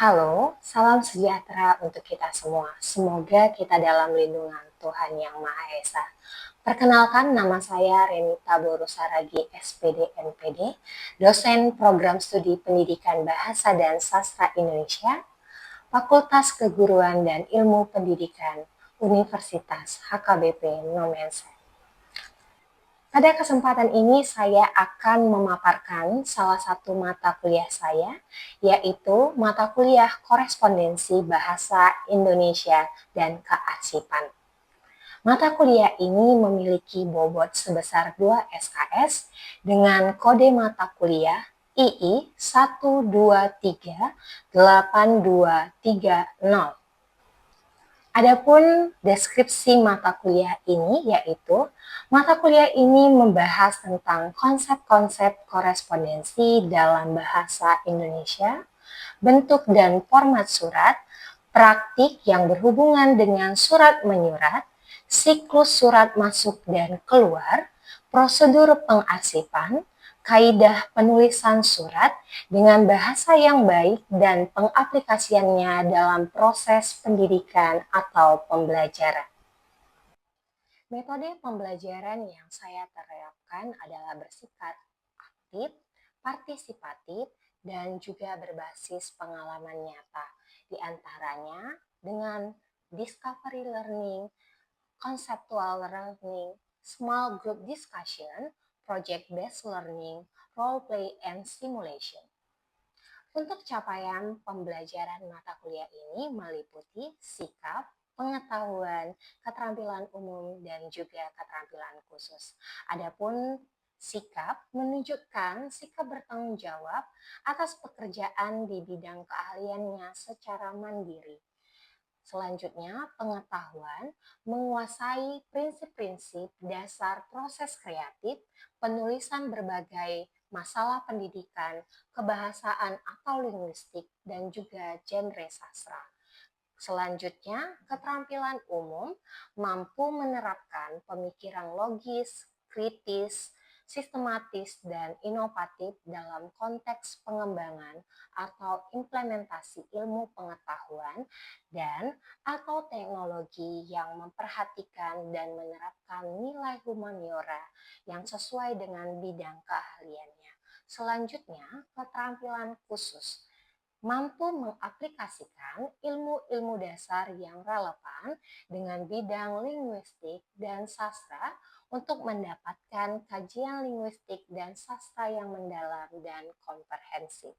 Halo, salam sejahtera untuk kita semua. Semoga kita dalam lindungan Tuhan Yang Maha Esa. Perkenalkan, nama saya Renita Borosaragi, SPD NPD, dosen program studi pendidikan Bahasa dan Sastra Indonesia, Fakultas Keguruan dan Ilmu Pendidikan, Universitas HKBP Nomense. Pada kesempatan ini saya akan memaparkan salah satu mata kuliah saya, yaitu mata kuliah Korespondensi Bahasa Indonesia dan Kearsipan. Mata kuliah ini memiliki bobot sebesar 2 SKS dengan kode mata kuliah II 1238230. Adapun deskripsi mata kuliah ini yaitu mata kuliah ini membahas tentang konsep-konsep korespondensi dalam bahasa Indonesia, bentuk dan format surat, praktik yang berhubungan dengan surat menyurat, siklus surat masuk dan keluar, prosedur pengarsipan, kaidah penulisan surat dengan bahasa yang baik dan pengaplikasiannya dalam proses pendidikan atau pembelajaran. Metode pembelajaran yang saya terapkan adalah bersifat aktif, partisipatif, dan juga berbasis pengalaman nyata. Di antaranya dengan discovery learning, conceptual learning, small group discussion, project-based learning, role play, and simulation. Untuk capaian pembelajaran mata kuliah ini meliputi sikap, pengetahuan, keterampilan umum, dan juga keterampilan khusus. Adapun sikap menunjukkan sikap bertanggung jawab atas pekerjaan di bidang keahliannya secara mandiri. Selanjutnya, pengetahuan menguasai prinsip-prinsip dasar proses kreatif, penulisan berbagai masalah pendidikan, kebahasaan atau linguistik, dan juga genre sastra. Selanjutnya, keterampilan umum mampu menerapkan pemikiran logis, kritis, sistematis, dan inovatif dalam konteks pengembangan atau implementasi ilmu pengetahuan dan atau teknologi yang memperhatikan dan menerapkan nilai humaniora yang sesuai dengan bidang keahliannya. Selanjutnya, keterampilan khusus mampu mengaplikasikan ilmu-ilmu dasar yang relevan dengan bidang linguistik dan sastra untuk mendapatkan kajian linguistik dan sastra yang mendalam dan komprehensif.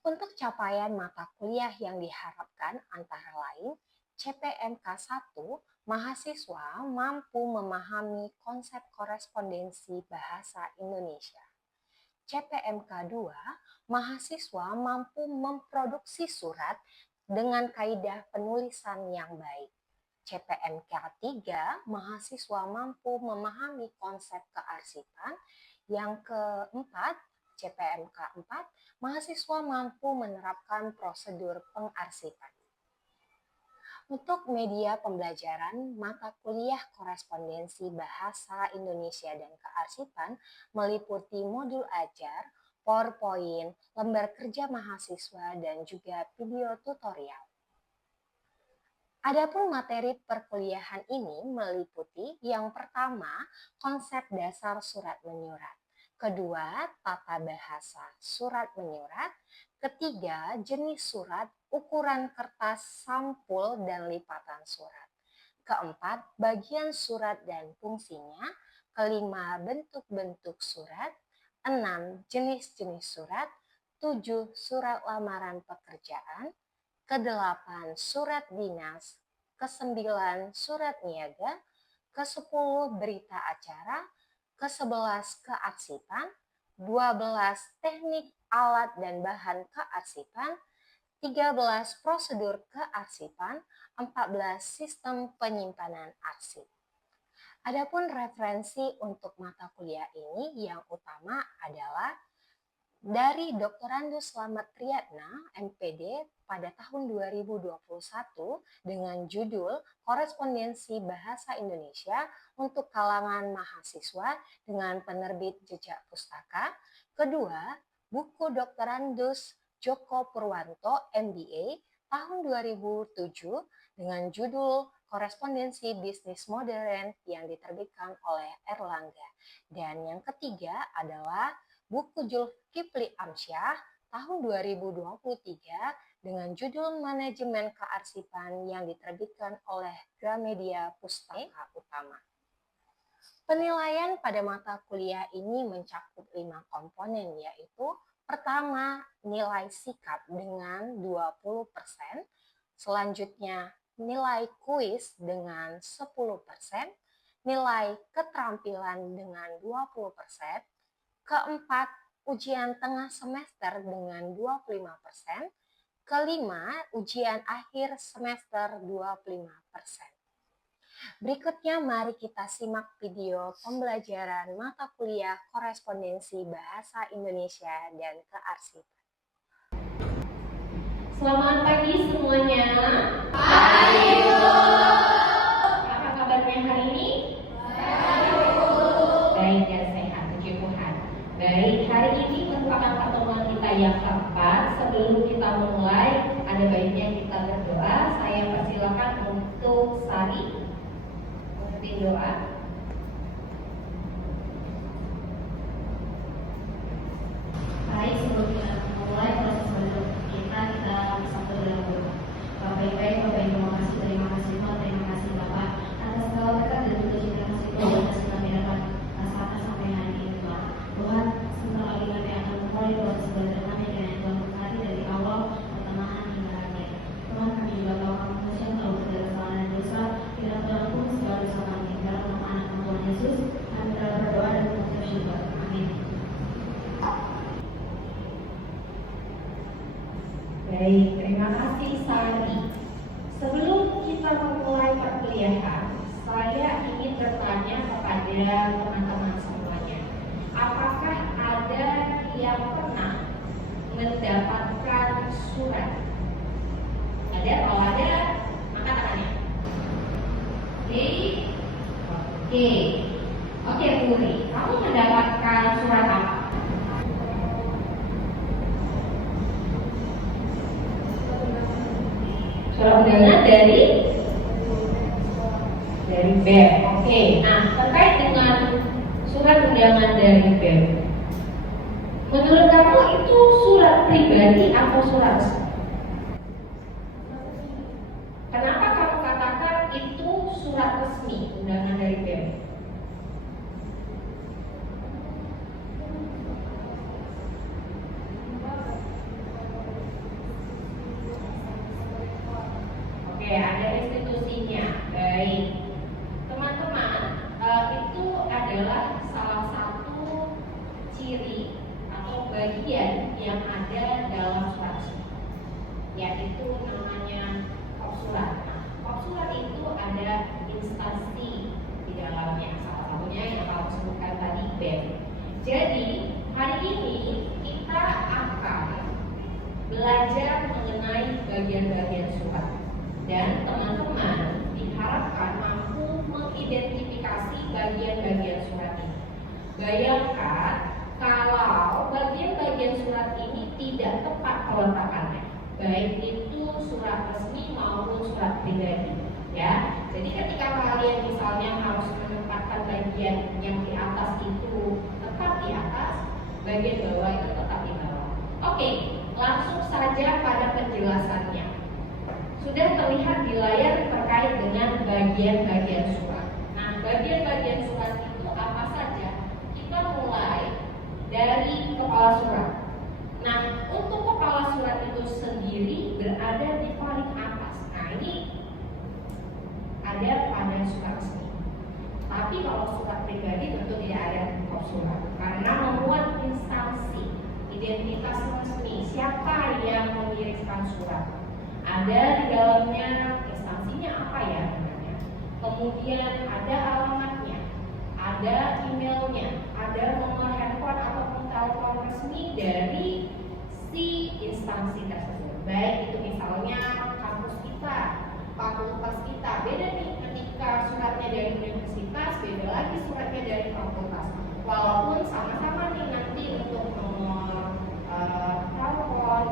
Untuk capaian mata kuliah yang diharapkan antara lain, CPMK 1, mahasiswa mampu memahami konsep korespondensi bahasa Indonesia. CPMK 2, mahasiswa mampu memproduksi surat dengan kaidah penulisan yang baik. CPMK 3, mahasiswa mampu memahami konsep kearsipan. Yang keempat, CPMK 4, mahasiswa mampu menerapkan prosedur pengarsipan. Untuk media pembelajaran, mata kuliah korespondensi bahasa Indonesia dan kearsipan meliputi modul ajar, PowerPoint, lembar kerja mahasiswa, dan juga video tutorial. Adapun materi perkuliahan ini meliputi yang pertama, konsep dasar surat menyurat. Kedua, tata bahasa surat menyurat. Ketiga, jenis surat, ukuran kertas, sampul, dan lipatan surat. Keempat, bagian surat dan fungsinya. Kelima, bentuk-bentuk surat. 6, jenis-jenis surat. 7, surat lamaran pekerjaan. Kedelapan, surat dinas. Kesembilan, surat niaga. Kesepuluh, berita acara. Kesebelas, kearsipan. 12, teknik alat dan bahan kearsipan. 13, prosedur kearsipan. 14, sistem penyimpanan arsip. Adapun referensi untuk mata kuliah ini yang utama adalah dari Dr. Andus Slamet Triyatna, MPD, pada tahun 2021 dengan judul Korespondensi Bahasa Indonesia untuk kalangan mahasiswa dengan penerbit Jejak Pustaka. Kedua, buku Dr. Andus Joko Purwanto MBA tahun 2007 dengan judul Korespondensi Bisnis Modern yang diterbitkan oleh Erlangga. Dan yang ketiga adalah buku Zulkifli Amsyah tahun 2023 dengan judul Manajemen Kearsipan yang diterbitkan oleh Gramedia Pustaka Utama. Penilaian pada mata kuliah ini mencakup 5 komponen, yaitu pertama, nilai sikap dengan 20%, selanjutnya nilai kuis dengan 10%, nilai keterampilan dengan 20%, keempat, ujian tengah semester dengan 25%, kelima, ujian akhir semester 25%. Berikutnya mari kita simak video pembelajaran mata kuliah korespondensi Bahasa Indonesia dan Kearsipan. Selamat pagi semuanya. Pagi, Bu. Apa kabarnya hari ini? Baik dan sehat, puji Tuhan. Baik, hari ini merupakan pertemuan kita yang keempat. Sebelum kita mulai, ada baiknya kita berdoa. Saya persilakan untuk Sari memimpin doa. Baik, sebelum kita mulai proses belajar kita bersatu dalam doa. Bapak Ibu, terima kasih Tuhan, terima kasih Bapak atas segala berkat dan juga cinta kasih Tuhan atas segala dapat rasakan sampai hari ini Tuhan. Tuhan, sebentar lagi kami akan mulai proses belajar kami dengan Tuhan berkati dari awal pertengahan hingga akhir. Tuhan, kami juga tahu kami manusia tahu segala kesalahan dan dosa. Kiranya Tuhan ampun segala dosa kami. Dalam nama anak Tuhan Yesus, kami telah berdoa dan mengucap syukur. Amin. Baik, terima kasih Sari. Sebelum kita memulai perkuliahan, saya ingin bertanya kepada teman-teman semuanya. Apakah ada yang pernah mendapatkan surat? Ada? Kalau ada, angkat tangannya. Oke, Puri. Kamu mendapatkan surat apa? Surat undangan dari BEM. Oke. Nah, terkait dengan surat undangan dari BEM, menurut kamu itu surat pribadi atau surat resmi? Kenapa kamu katakan itu surat resmi undangan dari BEM? Oke, ada institusinya. Baik, teman-teman, itu adalah salah satu ciri atau bagian yang ada dalam surat resmi, yaitu namanya kopsurat. Nah, kopsurat itu ada instansi di dalamnya, salah satunya yang aku sebutkan tadi, BEM. Jadi hari ini kita akan belajar mengenai bagian-bagian surat. Dan teman-teman diharapkan mampu mengidentifikasi bagian-bagian surat ini. Bayangkan kalau bagian-bagian surat ini tidak tepat peletakannya, baik itu surat resmi maupun surat pribadi. Ya, jadi ketika kalian misalnya harus menempatkan bagian yang di atas itu tepat di atas, bagian bawah itu tetap di bawah. Oke, langsung saja pada penjelasannya. Sudah terlihat di layar terkait dengan bagian-bagian surat. Nah, bagian-bagian surat itu apa saja? Kita mulai dari kepala surat. Nah, untuk kepala surat itu sendiri berada di paling atas. Nah, ini ada pada surat resmi. Tapi kalau surat pribadi tentu tidak ada kop surat karena memuat instansi, identitas resmi, siapa yang mengirimkan surat. Ada di dalamnya instansinya apa ya namanya. Kemudian ada alamatnya, ada emailnya, ada nomor handphone ataupun telepon resmi dari si instansi tersebut. Baik itu misalnya kampus kita, fakultas kita. Beda nih ketika suratnya dari universitas, beda lagi suratnya dari fakultas. Walaupun sama-sama nih nanti untuk nomor telepon,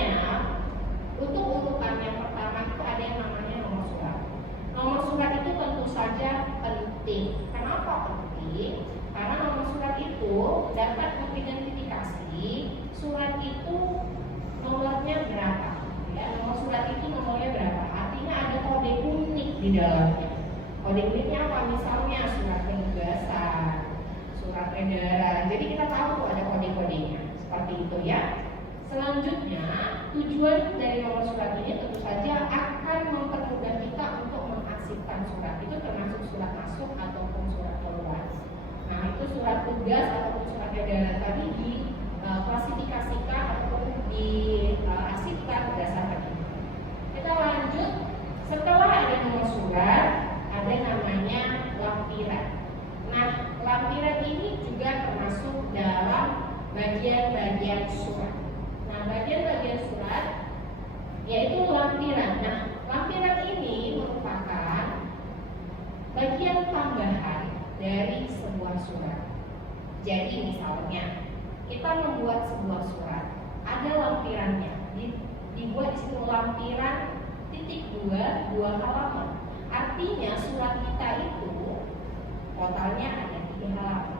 biasanya untuk urutan yang pertama itu ada yang namanya nomor surat. Nomor surat itu tentu saja penting. Kenapa penting? Karena nomor surat itu dapat mengidentifikasi surat itu nomornya berapa. Ya, nomor surat itu nomornya berapa? Artinya ada kode unik di dalamnya. Kode uniknya apa? Misalnya surat penugasan, surat edaran. Jadi kita tahu ada kode-kodenya. Seperti itu ya. Selanjutnya, tujuan dari nomor surat ini tentu saja akan mempermudah kita untuk mengakseskan surat. Itu termasuk surat masuk ataupun surat keluar. Nah, itu surat tugas ataupun surat edaran tadi diklasifikasikan ataupun diarsipkan berdasarkan itu. Kita lanjut. Setelah ada nomor surat, ada namanya lampiran. Nah, lampiran ini juga termasuk dalam bagian-bagian surat. Nah, bagian-bagian surat yaitu lampiran. Nah, lampiran ini merupakan bagian tambahan dari sebuah surat. Jadi misalnya kita membuat sebuah surat, ada lampirannya, dibuat di situ lampiran titik dua halaman. Artinya surat kita itu totalnya ada 3 halaman.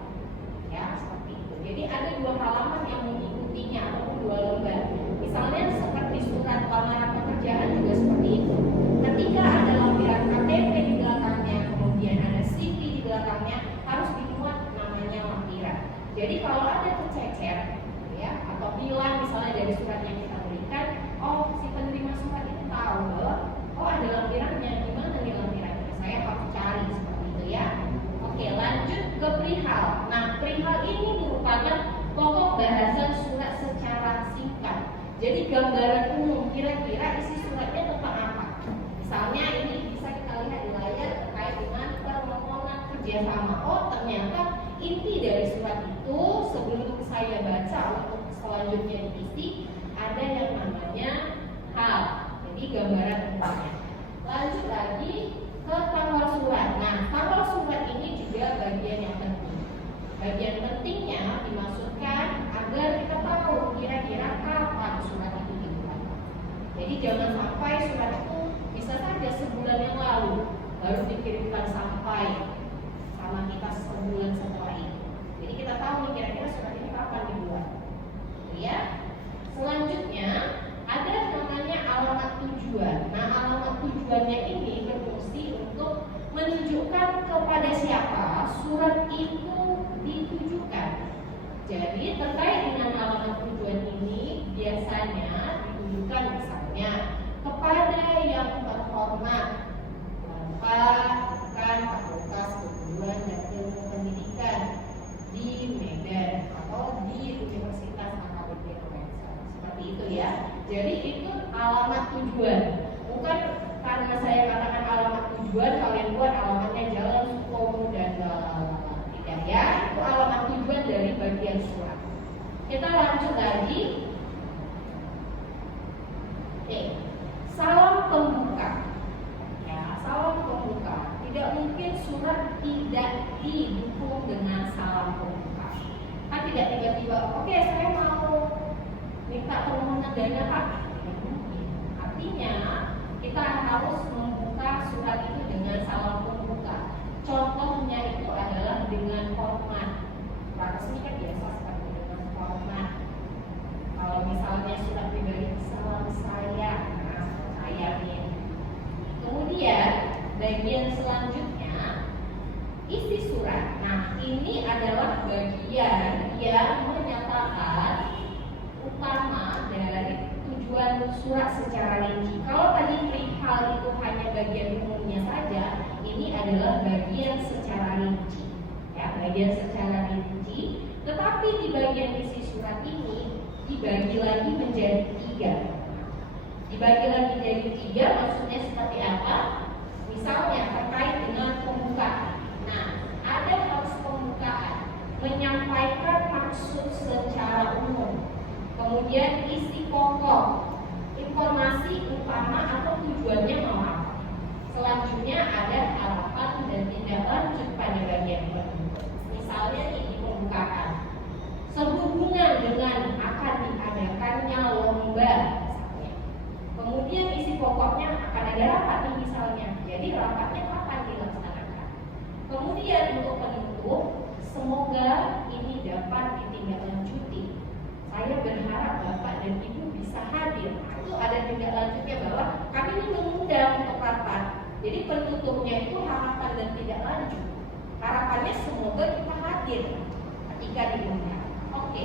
Ya, seperti itu. Jadi ada 2 halaman yang mengikutinya ataupun 2 lembar. Misalnya seperti surat lamaran pekerjaan juga seperti itu. Ketika ada lampiran KTP di belakangnya, kemudian ada CV di belakangnya, harus dibuat namanya lampiran. Jadi kalau ada tercecer, ya, atau bilang misalnya dari surat yang kita berikan, oh si penerima surat itu tahu bahwa oh ada lampirannya, gimana nih lampirannya? Saya harus cari seperti itu ya. Oke, lanjut ke perihal. Nah, perihal ini merupakan pokok bahasan surat secara singkat. Jadi gambaran umum kira-kira isi suratnya tentang apa. Misalnya ini bisa kita lihat di layar terkait dengan permohonan kerjasama. Oh, ternyata inti dari surat itu sebelum saya baca untuk selanjutnya diisi ada yang namanya hal. Jadi gambaran umumnya. Lanjut lagi ke tanggal surat. Nah, tanggal surat ini juga bagian yang penting. Bagian pentingnya dimaksudkan agar kita tahu kira-kira kapan surat itu dibuat. Jadi jangan sampai surat itu bisa saja sebulan yang lalu baru dikirimkan sampai sama kita sebulan setelah itu. Jadi kita tahu nih kira-kira surat ini kapan dibuat. Ya. Selanjutnya ada namanya alamat tujuan. Nah, alamat tujuannya ini berfungsi untuk menunjukkan kepada siapa surat itu ditujukan. Jadi terkait dengan alamat tujuan ini biasanya ditujukan misalnya kepada yang terhormat Bapak Fakultas Keguruan dan Ilmu Pendidikan di Medan atau di Universitas Akademik Indonesia. Seperti itu ya. Jadi itu alamat tujuan. Bukan karena saya katakan alamat tujuan kalian buat alamatnya Jalan Sukomo dan tidak ya. Itu alamat tujuan dari bagian surat. Kita lanjut lagi. Oke. Salam pembuka. Ya, salam pembuka. Tidak mungkin surat tidak didukung dengan salam pembuka. Kan tidak tiba-tiba, oke, saya mau minta permohonan dana Pak. Artinya kita harus membuka surat itu dengan salam pembuka. Contohnya itu adalah dengan hormat. Resmi kan biasa seperti dengan hormat. Kalau misalnya surat pribadi salam saya, nah saya nih. Kemudian bagian selanjutnya isi surat. Nah, ini adalah bagian yang menyatakan utama dari tujuan surat secara rinci. Kalau tadi perihal itu hanya bagian umumnya saja, ini adalah bagian secara rinci. Ya, bagian secara rinci. Tetapi di bagian isi surat ini dibagi lagi menjadi 3. Dibagi lagi menjadi 3 maksudnya seperti apa? Misalnya terkait dengan pembukaan. Nah, ada harus pembukaan, menyampaikan maksud secara umum. Kemudian isi pokok, informasi utama atau tujuannya mau apa. Selanjutnya ada harapan dan tindak lanjut pada bagian berikut. Misalnya ini pembukaan. Sehubungan dengan akan diadakannya lomba jawabnya akan ada rapat nih misalnya. Jadi rapatnya kapan dilaksanakan? Kemudian untuk penutup, semoga ini dapat ditindaklanjuti. Saya berharap Bapak dan Ibu bisa hadir. Itu ada tindak lanjutnya bahwa kami ini mengundang untuk rapat. Jadi penutupnya itu harapan dan tidak lanjut. Harapannya semoga kita hadir ketika diundang. Oke,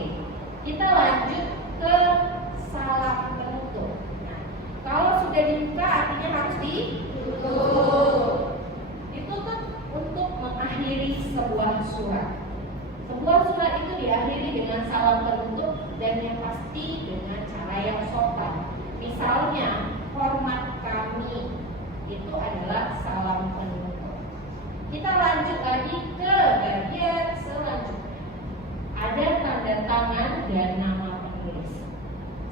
kita lanjut ke salam penutup. Nah, kalau sudah dibuka artinya harus ditutup. Ditutup untuk mengakhiri sebuah surat. Sebuah surat itu diakhiri dengan salam penutup dan yang pasti dengan cara yang sopan. Misalnya, hormat kami itu adalah salam penutup. Kita lanjut lagi ke bagian selanjutnya. Ada tanda tangan dan nama penulis.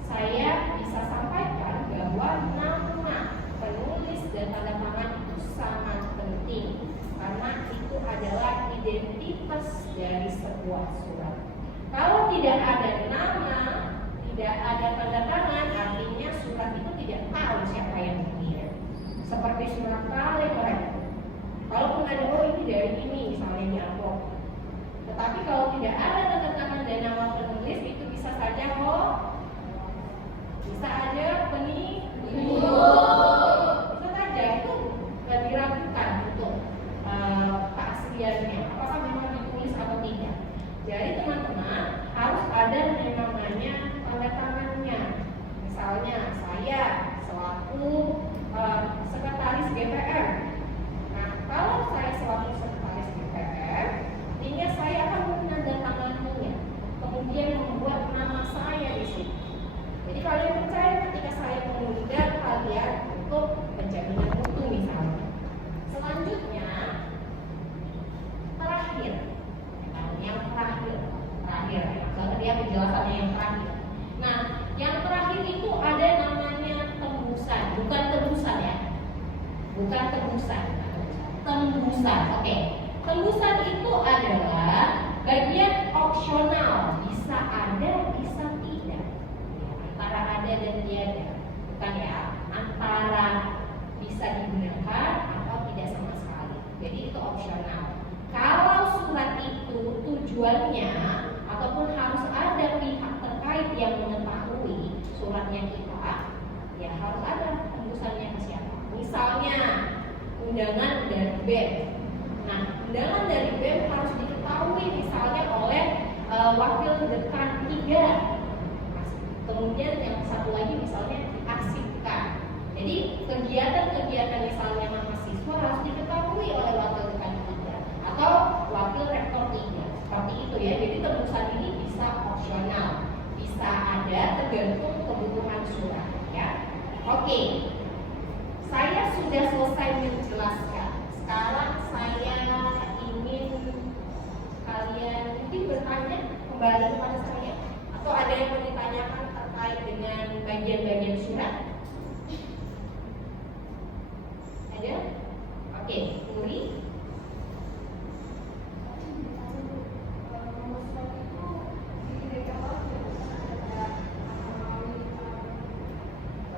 Saya bisa sampaikan bahwa nama penulis dan tanda tangan itu sangat penting karena itu adalah identitas dari sebuah surat. Kalau tidak ada nama, tidak ada tanda tangan, artinya surat itu tidak tahu siapa yang mengirim. Seperti surat kaleng. Kalaupun ada ini dari ini misalnya di amplop. Tetapi kalau tidak ada tanda tangan dan nama penulis itu bisa saja bisa aja penipu. Bisa saja itu diragukan untuk keasliannya, apakah memang ditulis atau tidak. Jadi teman-teman harus ada yang namanya tanda tangannya. Misalnya saya selaku sekretaris DPR. Nah, kalau saya selaku sekretaris DPR, artinya saya akan menandatangani, kemudian membuat nama saya di situ. Jadi kalian percaya ketika saya mengundang kalian untuk penjaminan mutu misalnya. Selanjutnya, terakhir, yang terakhir, kalau dia penjelasannya yang terakhir. Nah, yang terakhir itu ada namanya tembusan, bukan tebusan ya, bukan tebusan, tembusan. Oke, tembusan itu adalah bagian opsional, bisa ada, bisa tidak, antara ada dan tiada, bukan ya, antara bisa digunakan atau tidak sama sekali. Jadi itu opsional. Kalau surat itu tujuannya ataupun harus ada pihak terkait yang mengetahui suratnya kita, ya harus ada tembusannya ke siapa. Misalnya undangan dari BEM. Nah, undangan dari BEM harus diketahui misalnya oleh wakil dekan 3. Kemudian yang satu lagi misalnya diarsipkan. Jadi kegiatan-kegiatan misalnya mahasiswa harus diketahui oleh wakil dekan 3 atau wakil rektor 3. Seperti itu ya. Jadi tembusan ini bisa opsional, bisa ada tergantung kebutuhan surat ya. Oke. Saya sudah selesai menjelaskan. Sekarang saya ingin kalian mungkin bertanya kembali kepada saya atau ada yang mau ditanyakan terkait dengan bagian-bagian surat? Ada? Oke, Nuri.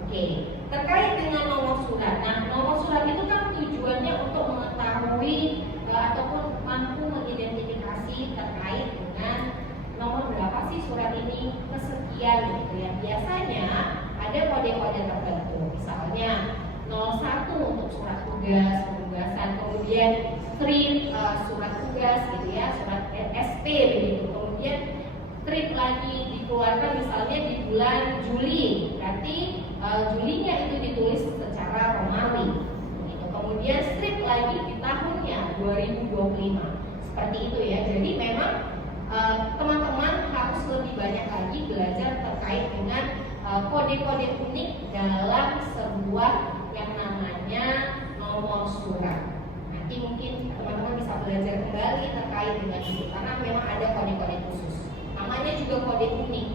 Oke, terkait dengan nomor surat. Nah, nomor surat itu kan tujuannya untuk mengetahui ataupun mampu mengidentifikasi terkait dengan nomor berapa sih surat ini kesekian gitu ya. Biasanya ada kode-kode tertentu. Misalnya 01 untuk surat tugas, penugasan, kemudian strip surat tugas gitu ya, surat SP begitu. Kemudian strip lagi dikeluarkan misalnya di bulan Juli. Berarti Julinya itu ditulis secara Romawi. Gitu. Kemudian strip lagi di tahunnya 2025. Seperti itu ya. Jadi memang teman-teman harus lebih banyak lagi belajar terkait dengan kode-kode unik dalam sebuah yang namanya nomor surat. Nanti mungkin teman-teman bisa belajar kembali terkait dengan itu karena memang ada kode-kode khusus. Namanya juga kode unik,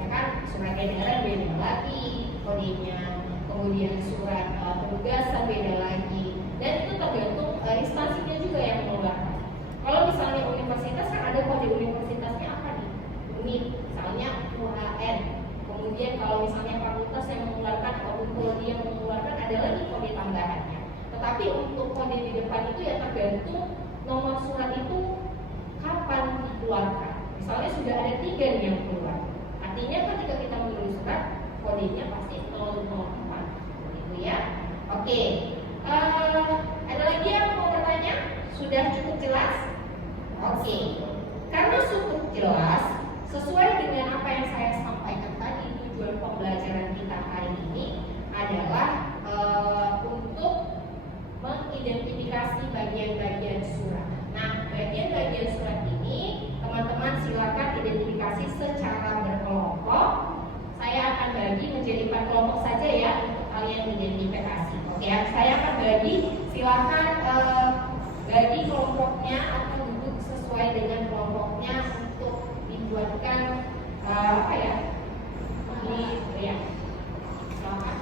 ya kan? Surat edaran beda lagi kodenya, kemudian surat penugasan beda lagi, dan itu tergantung instansinya juga yang mengeluarkan. Kalau misalnya universitas kan ada kode universitasnya apa nih? UNIT, misalnya UHN. Kemudian kalau misalnya fakultas yang mengeluarkan ataupun prodi yang mengeluarkan ada lagi kode tambahannya. Tetapi untuk kode di depan itu ya tergantung nomor surat itu kapan dikeluarkan. Misalnya sudah ada 3 nih yang keluar, artinya ketika kita menulis surat kodenya pasti 004 gitu ya. Oke, ada lagi yang mau bertanya? Sudah cukup jelas? Oke, karena cukup jelas sesuai dengan apa yang saya sampaikan tadi, tujuan pembelajaran kita hari ini adalah untuk mengidentifikasi bagian-bagian surat. Nah, bagian-bagian surat ini teman-teman silakan identifikasi secara berkelompok. Saya akan bagi menjadi 4 kelompok saja ya untuk kalian identifikasi. Oke, saya akan bagi, silakan bagi kelompoknya atau duduk sesuai dengan kelompoknya untuk dibuatkan apa ya? Ya, silakan.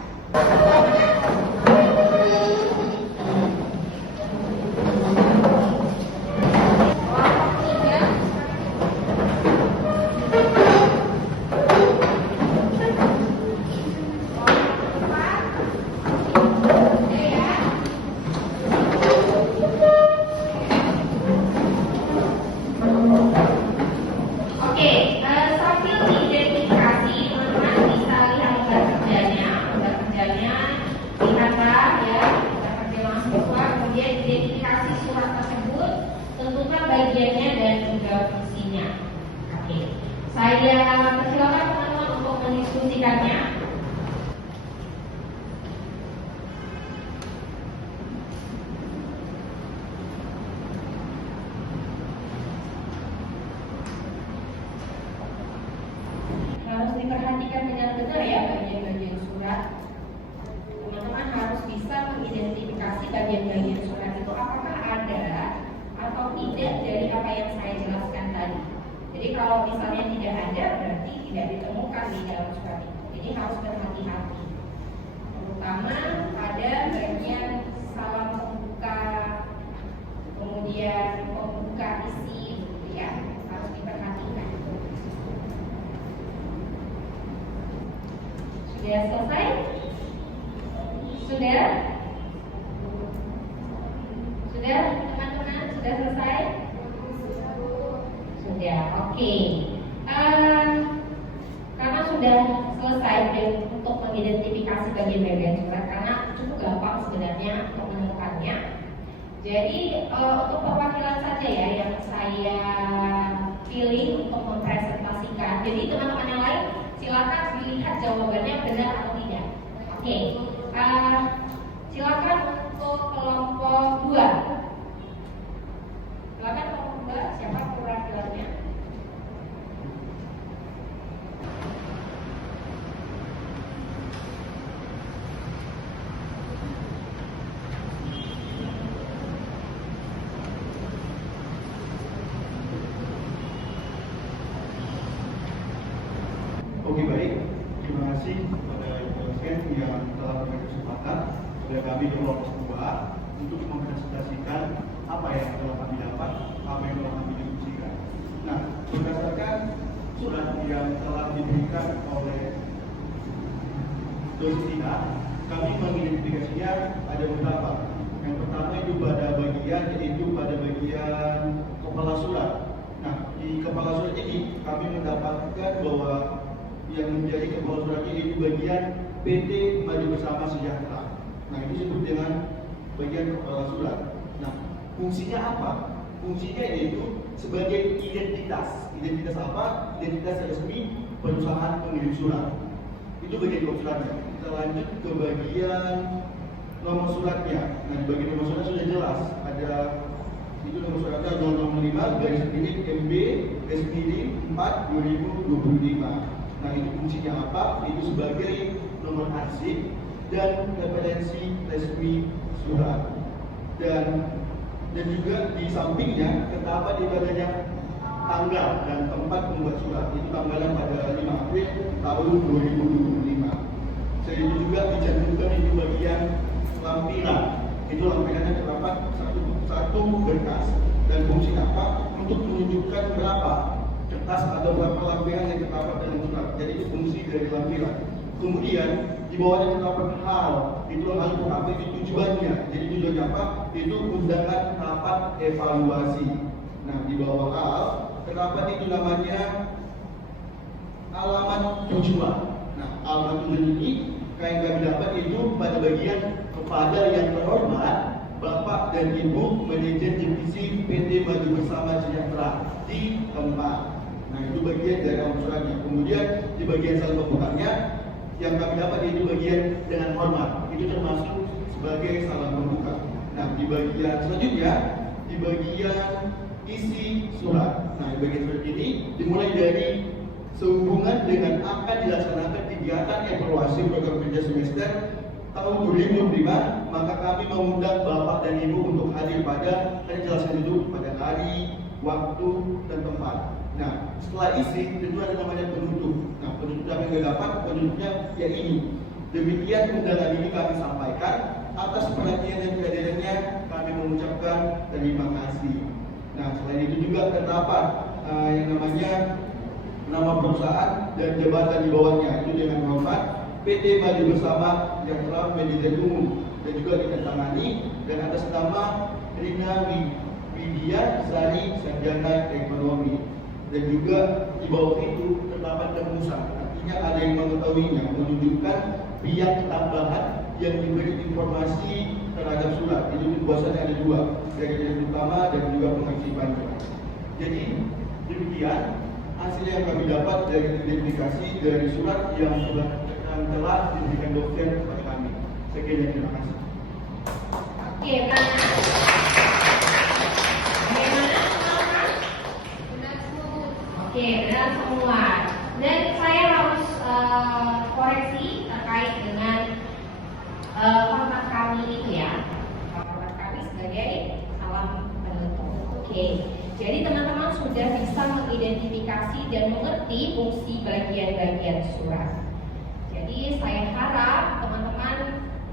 Bagiannya dan juga fungsinya. Oke, saya persilakan teman-teman untuk mendiskusikannya. Harus diperhatikan benar-benar ya bagian-bagian surat. Teman-teman harus bisa mengidentifikasi bagian-bagian surat itu apakah ada atau tidak dari apa yang saya jelaskan tadi. Jadi kalau misalnya tidak ada, berarti tidak ditemukan di dalam surat itu. Jadi harus berhati-hati, terutama pada bagian salam pembuka, kemudian pembuka isi, gitu ya, harus diperhatikan. Sudah selesai? Sudah? Sudah teman-teman? Sudah selesai? Sudah, oke. Karena sudah selesai dan untuk mengidentifikasi bagian-bagian surat, karena cukup gampang sebenarnya untuk menemukannya. Jadi untuk perwakilan saja ya yang saya pilih untuk mempresentasikan. Jadi teman-teman yang lain silakan dilihat jawabannya benar atau tidak. Oke, silakan untuk kelompok 2. Silakan kelompok 2, siapa perwakilannya? Oke, baik. Terima kasih kepada Ibu Dosen yang telah memberikan kesempatan kepada kami di kelompok 2 untuk mempresentasikan apa yang telah kami dapat, apa yang telah kami diskusikan. Nah, berdasarkan surat yang telah diberikan oleh dosen kita, kami mengidentifikasinya ada beberapa. Yang pertama itu pada bagian, yaitu pada bagian kepala surat. Nah, di kepala surat ini kami mendapatkan bahwa yang menjadi kepala suratnya itu bagian PT Maju Bersama Sejahtera. Nah, itu disebut dengan bagian kepala surat. Nah, fungsinya apa? Fungsinya yaitu sebagai identitas. Identitas apa? Identitas resmi perusahaan pengirim surat. Itu bagian kepala suratnya. Kita lanjut ke bagian nomor suratnya. Nah, di bagian nomor surat sudah jelas. Ada itu nomor suratnya 005 garis miring MB garis miring 4 2025. Nah, itu fungsinya apa? Itu sebagai nomor arsip dan referensi resmi surat. Dan juga di sampingnya terdapat adanya tanggal dan tempat membuat surat. Itu tanggalan pada 5 April tahun 2025. Selain itu juga dicantumkan di bagian lampiran. Itu lampirannya terdapat satu berkas dan fungsi apa? Untuk menunjukkan berapa kertas atau berapa lampiran yang terdapat dalam surat. Jadi itu fungsi dari lampiran. Kemudian di Di bawahnya terdapat hal, itu hal apa itu tujuannya. Jadi tujuannya apa? Itu undangan rapat evaluasi. Nah, di bawah hal terdapat itu namanya alamat tujuan. Nah, alamat tujuan ini yang kami dapat itu pada bagian kepada yang terhormat Bapak dan Ibu Manajer Divisi PT Maju Bersama Sejahtera di tempat. Nah, itu bagian dari alamat suratnya. Kemudian di bagian saling pembukanya yang kami dapat itu bagian dengan hormat. Itu termasuk sebagai salam pembuka. Nah, di bagian selanjutnya di bagian isi surat. Nah, di bagian surat ini dimulai dari sehubungan dengan akan dilaksanakan kegiatan evaluasi program kerja semester tahun 2005, maka kami mengundang Bapak dan Ibu untuk hadir pada, saya jelaskan itu pada hari, waktu, dan tempat. Nah, setelah isi, tentu ada namanya penutup. Nah, penutup yang kami dapat, penutupnya ya ini. Demikian undangan ini kami sampaikan, atas perhatian dan kehadirannya kami mengucapkan terima kasih. Nah, selain itu juga terdapat yang namanya nama perusahaan dan jabatan di bawahnya, itu dengan hormat PT Maju Bersama yang telah manajer umum dan juga ditandatangani dan atas nama Rina Widya Sari Sarjana Ekonomi, dan juga di bawah itu terdapat tembusan, artinya ada yang mengetahuinya, menunjukkan pihak tambahan yang diberi informasi terhadap surat. Itu kuasanya ada dua, dari utama dan juga pengisi panjang. Jadi demikian hasil yang kami dapat dari identifikasi dari surat yang telah diberikan dosen kepada kami. Sekian, terima kasih. Oke, bagaimana teman-teman? Oke, benar semua. Dan saya harus koreksi terkait dengan format kami itu ya. Format kami sebagai salam penutup. Oke, jadi teman-teman sudah bisa mengidentifikasi dan mengerti fungsi bagian-bagian surat. Jadi saya harap teman-teman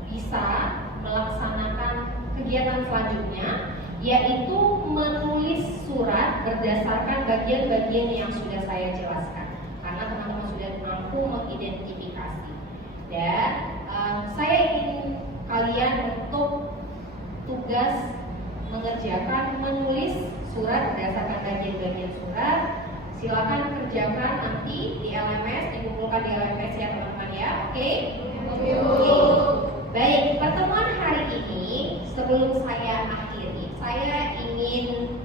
bisa melaksanakan kegiatan selanjutnya, yaitu menulis surat berdasarkan bagian-bagian yang sudah saya jelaskan, karena teman-teman sudah mampu mengidentifikasi. Dan saya ingin kalian untuk tugas mengerjakan menulis surat berdasarkan bagian-bagian surat. Silakan kerjakan nanti di LMS, dikumpulkan di LMS ya teman-teman ya. Oke? Baik, pertemuan hari ini sebelum saya akhiri, saya ingin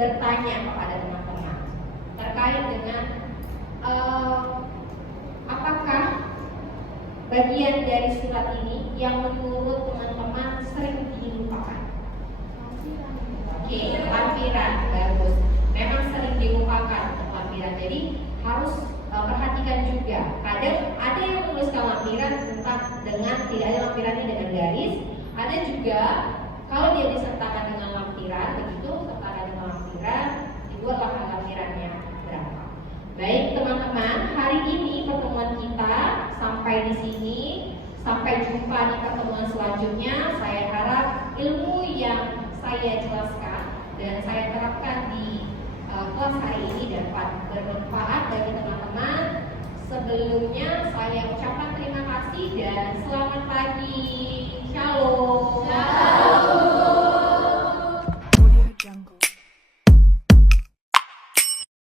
bertanya kepada teman-teman terkait dengan apakah bagian dari surat ini yang menurut teman-teman sering dilupakan? Oke, lampiran, bagus. Memang sering dilupakan lampiran, jadi harus perhatikan juga. Kadang ada yang menuliskan lampiran dengan tidak ada lampirannya dengan garis. Ada juga kalau dia disertakan dengan lampiran, begitu sertakan dengan lampiran, dibuatlah lampirannya berapa. Baik teman-teman, hari ini pertemuan kita sampai di sini. Sampai jumpa di pertemuan selanjutnya. Saya harap ilmu yang saya jelaskan dan saya terapkan di kelas hari ini dapat bermanfaat bagi teman-teman. Sebelumnya saya ucapkan terima kasih dan selamat pagi. Shalom.